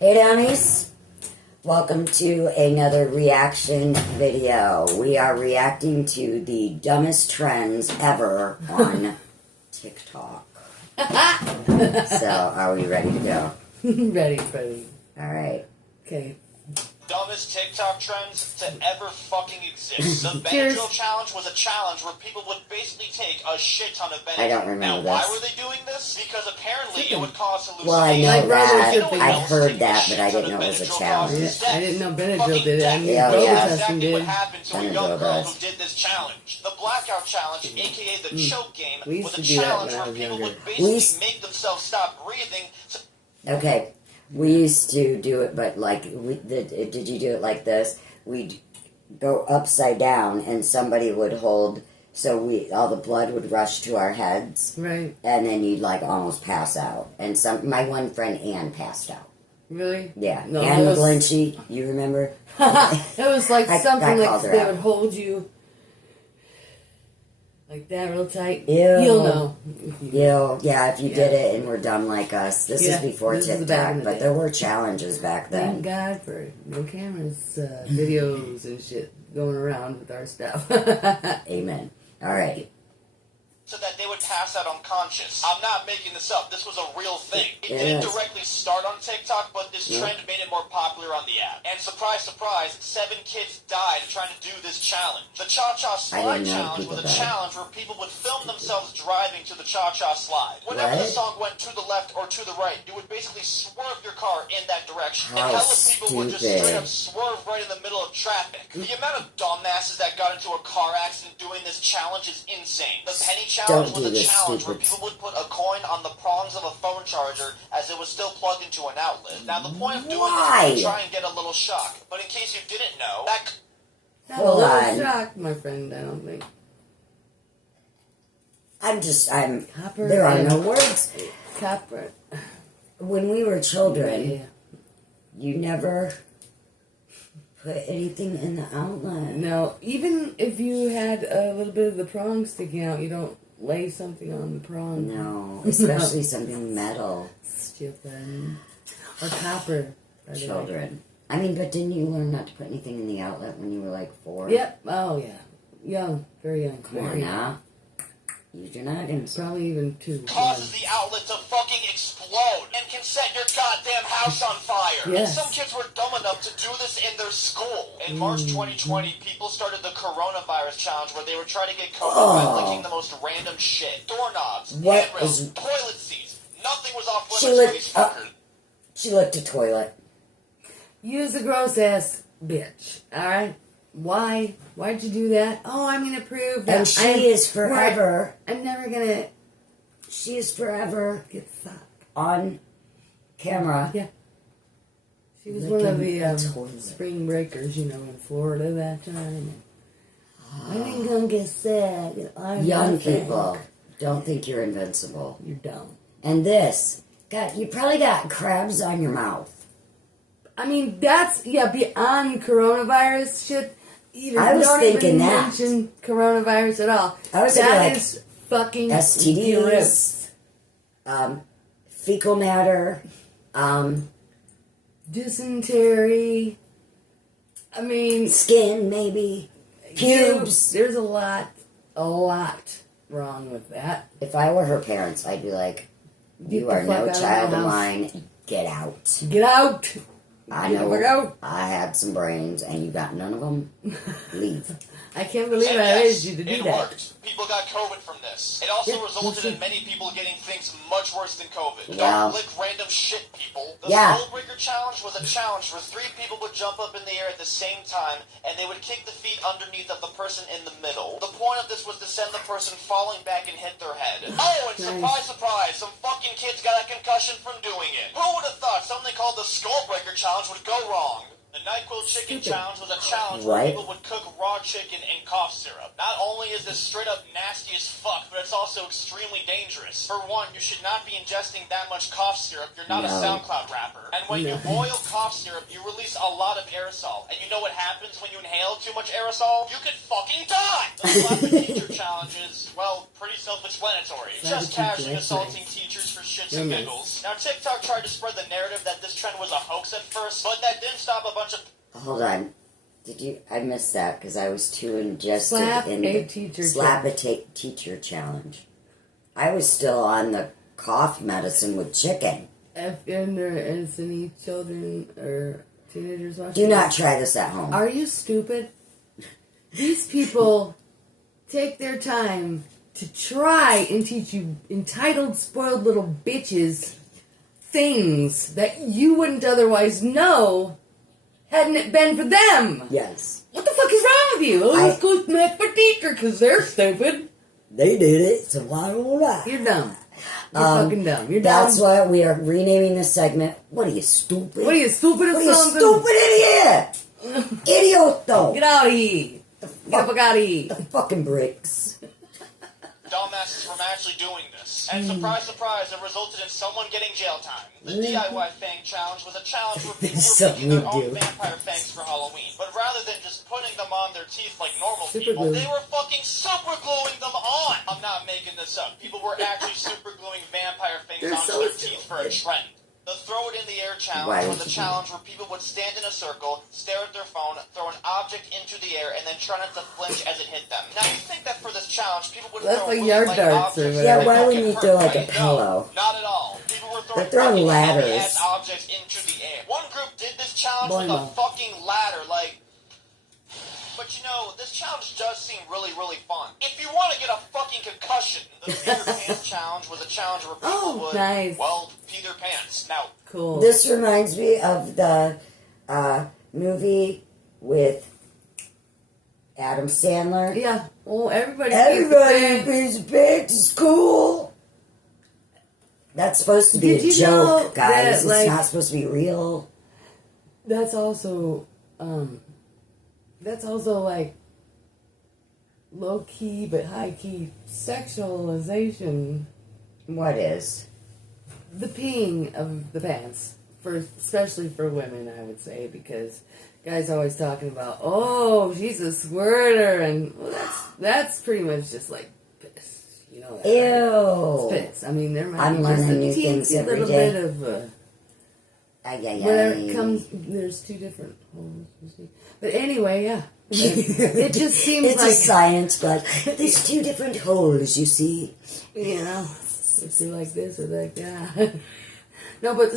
Hey dummies, welcome to another reaction video. We are reacting to the dumbest trends ever on TikTok. So, are we ready to go? Ready. Alright. Okay. Dumbest TikTok trends to ever fucking exist. The Benadryl challenge was a challenge where people would basically take a shit ton of Benadryl. I don't remember Now, why this. were they doing this? Because apparently it would cause hallucinations. Well, I know that. You know what I else heard taking a that, shit but I ton didn't of know it was a Benadryl challenge. causes I didn't know Benadryl fucking did it. I death. knew Yeah, Robitussin That's exactly did. what happened to a Benadryl young girl does. who did this challenge. The blackout challenge, aka the choke game, We used was a to do that challenge when I where was people younger. would basically make themselves stop breathing. Okay, we used to do it, but like, did you do it like this? We'd go upside down, and somebody would hold, so all the blood would rush to our heads, Right. and then you'd like almost pass out. And my one friend Ann passed out. Really? Yeah, No, Ann it was- McGlinchey, you remember? It was like I something like called her they out. would hold you like that real tight. Ew. You'll know. Yeah, if you did it and were dumb like us. This is before this is back TikTok, in the but day. there were challenges back Thank then. God for no cameras, videos and shit going around with our stuff. Amen. All right. So that they would pass out unconscious. I'm not making this up. This was a real thing. It Yes. didn't directly start on TikTok, but this trend made it more popular on the app. And surprise, surprise, 7 kids died trying to do this challenge. The Cha-Cha Slide didn't know Challenge was a people died. challenge where people would film themselves driving to the Cha-Cha Slide. Whenever the What? song went to the left or to the right, you would basically swerve your car in that direction. How and hella people would just straight stupid. up swerve right in the middle of traffic. The amount of dumbasses that got into a car accident doing this challenge is insane. The penny challenge Don't was do a this, challenge where stupid. people would put a coin on the prongs of a phone charger as it was still plugged into an outlet. Now, the point of doing Why? this was to try and get a little shock. But in case you didn't know, that Hold on. Shocked, my friend, I don't think. There are no words. Copper. When we were children, Yeah. you never put anything in the outlet. No, even if you had a little bit of the prong sticking out, you don't lay something on the prong. No, especially something metal. Stupid. Or copper. by the way. Children. I mean, but didn't you learn not to put anything in the outlet when you were like 4? Yep. Oh, yeah. Young. Very young. Come on Very young. now. Use your noggins. Probably even 2. causes the outlet to fucking explode and can set your goddamn house on fire. Yes. And some kids were dumb enough to do this in their school. In March 2020, people started the coronavirus challenge where they were trying to get COVID by licking the most random shit. Doorknobs, What handrails, is- toilet seats. Nothing was off She limits for licked- these fuckers. She licked a toilet. Use a gross ass bitch. Alright? Why? Why'd you do that? Oh, I'm gonna prove that And she is forever, I'm never gonna she is forever get sucked. on camera. Yeah. She was one of Licking the a toilet. spring breakers, in Florida that time. I ain't gonna get sick. I'm Young not sick. people, don't think you're invincible. You're dumb. And this, God, you probably got crabs on your mouth. I mean, that's, beyond coronavirus shit. Even, I was don't thinking even that. mention coronavirus at all. I was thinking, That like, is fucking STDs, fecal matter, dysentery. I mean, skin maybe, pubes. There's a lot wrong with that. If I were her parents, I'd be like, Get you the are fuck no out of child my of house. mine. Get out. Get out. I Get the know fuck out. I had some brains and you got none of them. Leave. I can't believe And I yes, raised you to do it that. worked. People got COVID from this. It also Yeah, resulted that's in many people getting things much worse than COVID. Wow. Don't lick random shit, people. The Yeah. Skullbreaker Challenge was a challenge where 3 people would jump up in the air at the same time, and they would kick the feet underneath of the person in the middle. The point of this was to send the person falling back and hit their head. Oh, and surprise, surprise, some fucking kids got a concussion from doing it. Who would have thought something called the Skullbreaker Challenge would go wrong? The NyQuil Chicken Challenge was a challenge where What? people would cook raw chicken in cough syrup. Not only is this straight up nasty as fuck, but it's also extremely dangerous. For one, you should not be ingesting that much cough syrup. You're not a No. SoundCloud rapper. And when you boil cough syrup, you release a lot of aerosol. And you know what happens when you inhale too much aerosol? You could fucking die! The Slap the Teacher Challenge is, well, pretty self-explanatory. Slap Just the teacher, casually that's assaulting nice. teachers for shits Yeah, and man. giggles. Now, TikTok tried to spread the narrative that this trend trend was a hoax at first, but that didn't stop a bunch of... Hold on. I missed that because I was too ingested Slap in a the teacher slap a teacher challenge. I was still on the cough medicine with chicken. If there is any children or teenagers watching, Do not try this at home. Are you stupid? These people take their time to try and teach you entitled, spoiled little bitches things that you wouldn't otherwise know hadn't it been for them. Yes. What the fuck is wrong with you? Oh, let's go smack for teacher because they're stupid. They did it, so why won't I? You're dumb. You're fucking dumb. You're dumb. That's why we are renaming this segment. What are you, stupid? What are you, stupid or What are you, something? stupid idiot? Idioto. Get out of here. Get the fuck out of here. The fucking bricks. dumbasses from actually doing this. And surprise, surprise, it resulted in someone getting jail time. The DIY Fang Challenge was a challenge where people were making their own vampire fangs for Halloween. But rather than just putting them on their teeth like normal people, they were fucking super gluing them on. I'm not making this up. People were actually super gluing vampire fangs onto their teeth for a trend. The Throw It in the Air Challenge was a challenge where people would stand in a circle, stare at their phone, throw an object into the air, and then try not to flinch as it hit them. Now, you think that for this challenge, people would throw like yard darts or whatever. Yeah, why wouldn't you throw like a pillow? No, not at all. People were They're throwing ladders. ass objects into the air. One group did this challenge with a fucking ladder, like... But you know, this challenge does seem really, really fun. If you want to get a fucking concussion, the Peter Pants Challenge was a challenge where people would, well, pee their pants. Now, cool. This reminds me of the movie with Adam Sandler. Yeah. Well, everybody pees their pants. It's cool. That's supposed to be a joke, guys. It's not supposed to be real. That's also, like low key but high key sexualization. What is? The peeing of the pants, especially for women, I would say, because guys always talking about, oh, she's a squirter, and well, that's pretty much just like piss, you know? That, Ew. right? It's piss. I mean, there might I'm be just learning a new things every little day. bit of. There's two different holes. But anyway, yeah. It just seems it's like a science, but there's two different holes, you see. You know, if you're like this or like that. No, but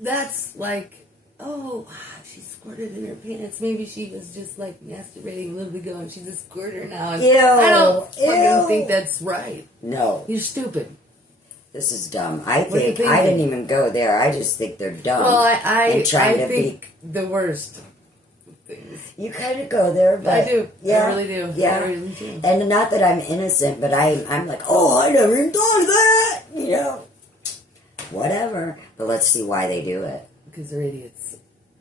that's like, oh, she squirted in her pants. Maybe she was just like masturbating a little bit ago and she's a squirter now. And Ew. I don't fucking think that's right. No. You're stupid. This is dumb. I didn't even go there. I just think they're dumb. Well, I think the worst things. You kind of go there, but I do. Yeah, I really do. Yeah, I really do. And not that I'm innocent, but I'm like, oh, I never even thought of that. You know, whatever. But let's see why they do it. Because they're idiots.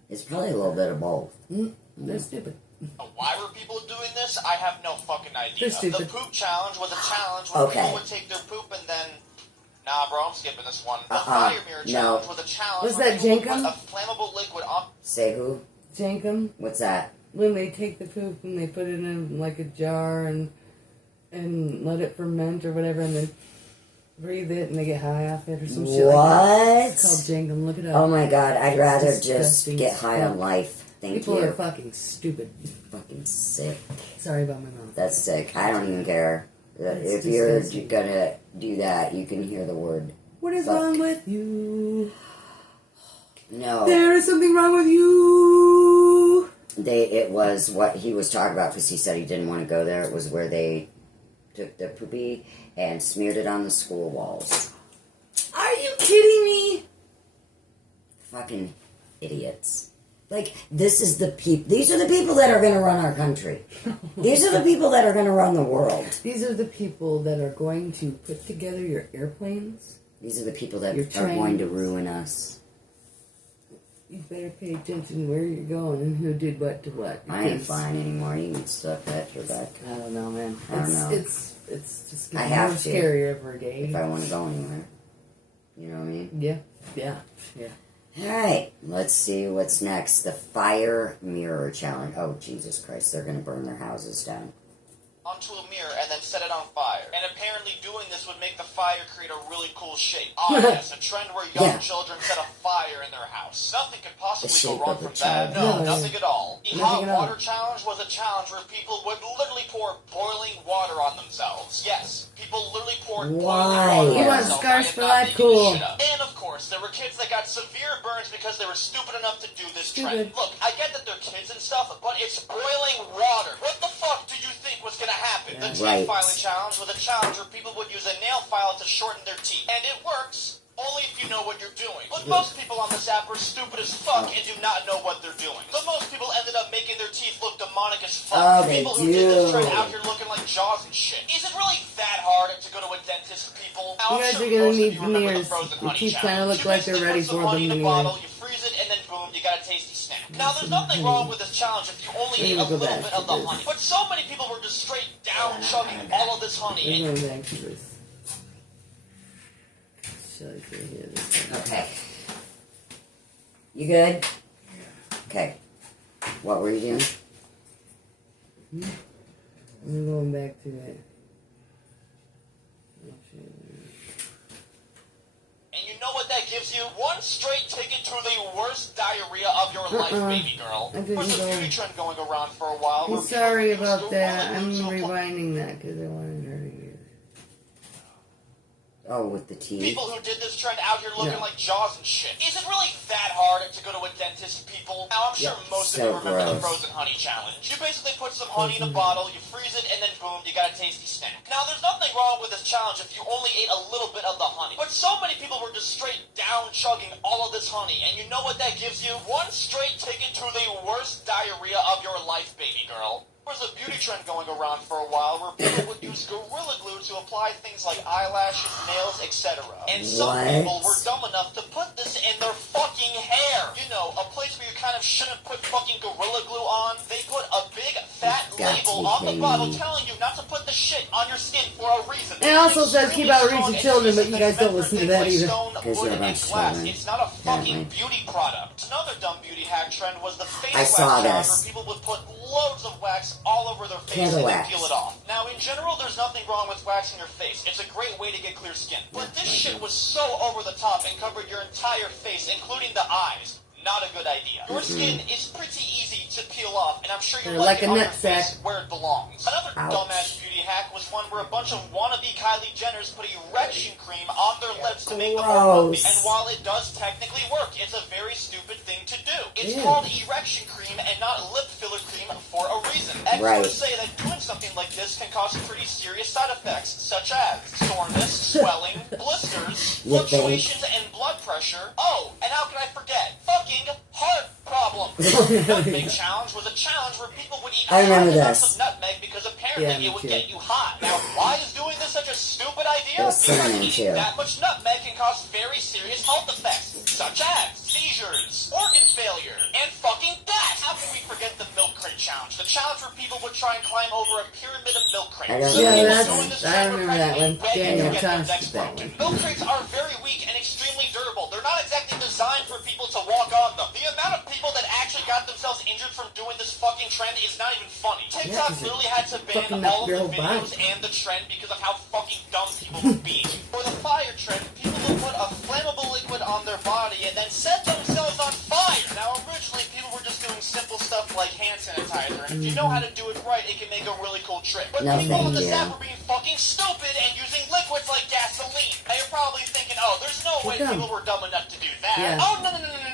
It's probably a little bit of both. They're stupid. Why were people doing this? I have no fucking idea. They're stupid. The poop challenge was a challenge where people would take their poop and then... Nah, bro, I'm skipping this one. The fire mirror challenge was a challenge was where that people would Jenkum? put a flammable liquid on... Say who? Jenkum? What's that? When they take the poop and they put it in like a jar and let it ferment or whatever, and then breathe it and they get high off it or some shit like that. It's called Jenkum. Look it up. Oh my god, I'd rather just disgusting get high on life. Thank People you. are fucking stupid. Fucking sick. Sorry about my mouth. That's sick. I don't even care. If you're gonna do that, you can hear the word. What is wrong with you? No. There is something wrong with you. It was what he was talking about because he said he didn't want to go there. It was where they took the poopy and smeared it on the school walls. Are you kidding me? Fucking idiots. Like, these are the people that are going to run our country. These are the people that are going to run the world. These are the people that are going to put together your airplanes. These are the people that are going to ruin us. You better pay attention where you're going and who did what to what. I ain't flying anymore. You can suck that your back. I don't know, man. I don't know. It's just I getting have more to. scary every day. If I want to go anywhere. You know what I mean? Yeah. Alright, let's see what's next. The Fire Mirror Challenge. Oh, Jesus Christ, they're going to burn their houses down. onto a mirror and then set it on fire. And apparently doing this would make the fire create a really cool shape. Oh yes, a trend where young children set a fire in their house. Nothing could possibly go wrong from that. No, nothing at all. The hot water challenge was a challenge where people would literally pour boiling water on themselves. Yes, people literally poured boiling water on You want themselves. scars for life? Cool. And of course, there were kids that got severe burns because they were stupid enough to do this trend. Look, I get that they're kids and stuff, but it's boiling water. What the fuck do you think was gonna happen? The teeth filing challenge was a challenge where people would use a nail file to shorten their teeth. And it works only if you know what you're doing. But most people on this app are stupid as fuck and do not know what they're doing. But most people ended up making their teeth look demonic as fuck. Oh, they People who did this trend out here looking like Jaws and shit. Is it really that hard to go to a dentist, people? You guys are gonna need veneers. Your teeth kind of look like they're ready for them anyway. You freeze it and then boom, you got a tasty snack. Now, there's nothing wrong with this challenge if you only ate a little bit of the honey. But so many people were just straight down chugging all of this honey. We're going back to this. Okay. You good? Okay. What were you doing? I'm going back to it. And you know what that gives you? One straight ticket to the worst diarrhea of your life, baby girl. There's a beauty trend going around for a while. I'm sorry about that. I'm rewinding that because I wanted her to hear. Oh, with the teeth? People who did this trend out here looking like Jaws and shit. Is it really that hard to go to a dentist, people? Now, I'm sure most of you remember the frozen honey challenge. You basically put some honey in a bottle, you freeze it, and then boom, you got a tasty snack. Now, there's nothing wrong with this challenge if you only ate a little bit of the honey. But so many people were just straight down chugging all of this honey. And you know what that gives you? One straight ticket to the worst diarrhea of your life, baby girl. There was a beauty trend going around for a while where people would use Gorilla Glue to apply things like eyelashes, nails, etc. And some people were dumb enough to put this in their fucking hair. You know, a place where you kind of shouldn't put fucking Gorilla Glue on. They put a big fat label on the bottle telling you not to put the shit on your skin for a reason. It also says keep out of reach of children, but you guys don't listen to that either. Because you're a bunch of children. It's not a fucking beauty product. Another dumb beauty hack trend was the face wax saw challenge this. where people would put loads of wax all over their face and then peel it off. Now, in general, there's nothing wrong with waxing your face. It's a great way to get clear skin. But this shit was so over the top and covered your entire face, including the eyes. Not a good idea. Your skin is pretty easy to peel off, and I'm sure you like it on your face where it belongs. Another dumbass beauty hack was one where a bunch of wannabe Kylie Jenners put erection cream on their lips to make them more puffy. And while it does technically work, it's a very stupid thing to do. It's called erection cream and not lip filler cream for a reason. Experts say that doing something like this can cause pretty serious side effects, such as soreness, swelling, blisters, fluctuations in blood pressure. Oh, and how could I forget? Fucking heart problems. The nutmeg challenge was a challenge where people would eat hundreds of nutmeg because apparently it would get you high. Now, why is doing this such a stupid idea? Because eating that much nutmeg can cause very serious health effects, such as seizures, organ failure, and fucking death. How can we forget the milk crate challenge? The challenge where people would try and climb over a pyramid of milk crates. I remember that one. Daniel touched that one. Milk crates are very weak and extremely durable. They're not exactly designed for people to walk on them. The amount of people that actually got themselves injured from doing this fucking trend is not even funny. TikTok literally had to ban all of the videos and the trend because of how fucking dumb people would be. For the fire trend, people would put a flammable liquid on their body and then set themselves on fire. Now, originally, people were just doing simple stuff like hand sanitizer, and if you know how to do it right, it can make a really cool trick. But people on this app were being fucking stupid and using liquids like gasoline. Now, you're probably thinking, oh, there's no way people were dumb enough to do that. Oh,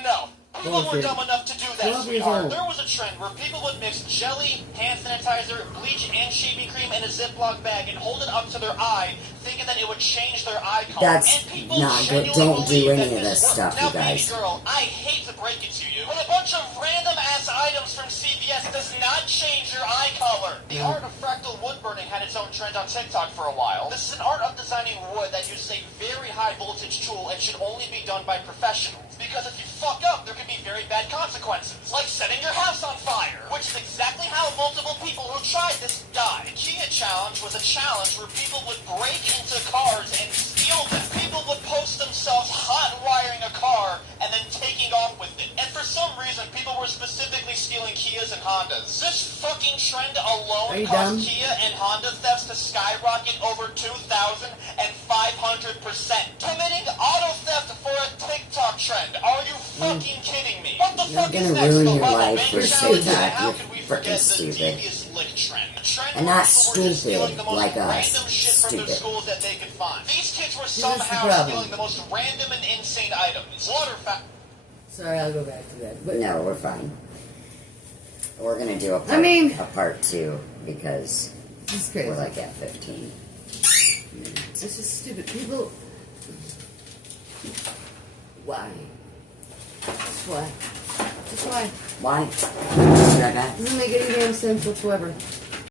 no. People were dumb enough to do that, sweetheart. There was a trend where people would mix jelly, hand sanitizer, bleach, and shaving cream in a Ziploc bag and hold it up to their eye, thinking that it would change their eye color. That's not good. Don't do any of this stuff, you guys. Now, baby girl, I hate to break it to you, but a bunch of random-ass items from CVS does not change your eye color. The art of fractal wood burning had its own trend on TikTok for a while. This is an art of designing wood that uses a very high-voltage tool and should only be done by professionals. Because if you fuck up, there could be very bad consequences, like setting your house on fire, which is exactly how multiple people who tried this died. The Kia challenge was a challenge where people would break into cars and steal them. People would post themselves hot wiring a car and then taking off with it. And for some reason, people were specifically stealing Kias and Hondas. This fucking trend Are alone you caused dumb? Kia and Honda thefts to skyrocket over 2,500%. Committing auto theft for a TikTok trend. Are you fucking kidding me? What the You're fuck is gonna next? ruin The your Love life Bank for challenge? TikTok. And how You're could we freaking forget the stupid. devious lick trend? A trend And where not people were just stealing stupid the most like us. random shit from their Stupid. schools that they could find. These kids were the somehow problem. stealing the most random and insane items. Water fountain. Sorry, I'll go back to that. But No, we're fine. We're gonna do a part, a part 2 because this is crazy. we're like at 15 minutes. It's just stupid. People. Why? Just why? Just why? Why? Doesn't make any damn sense whatsoever.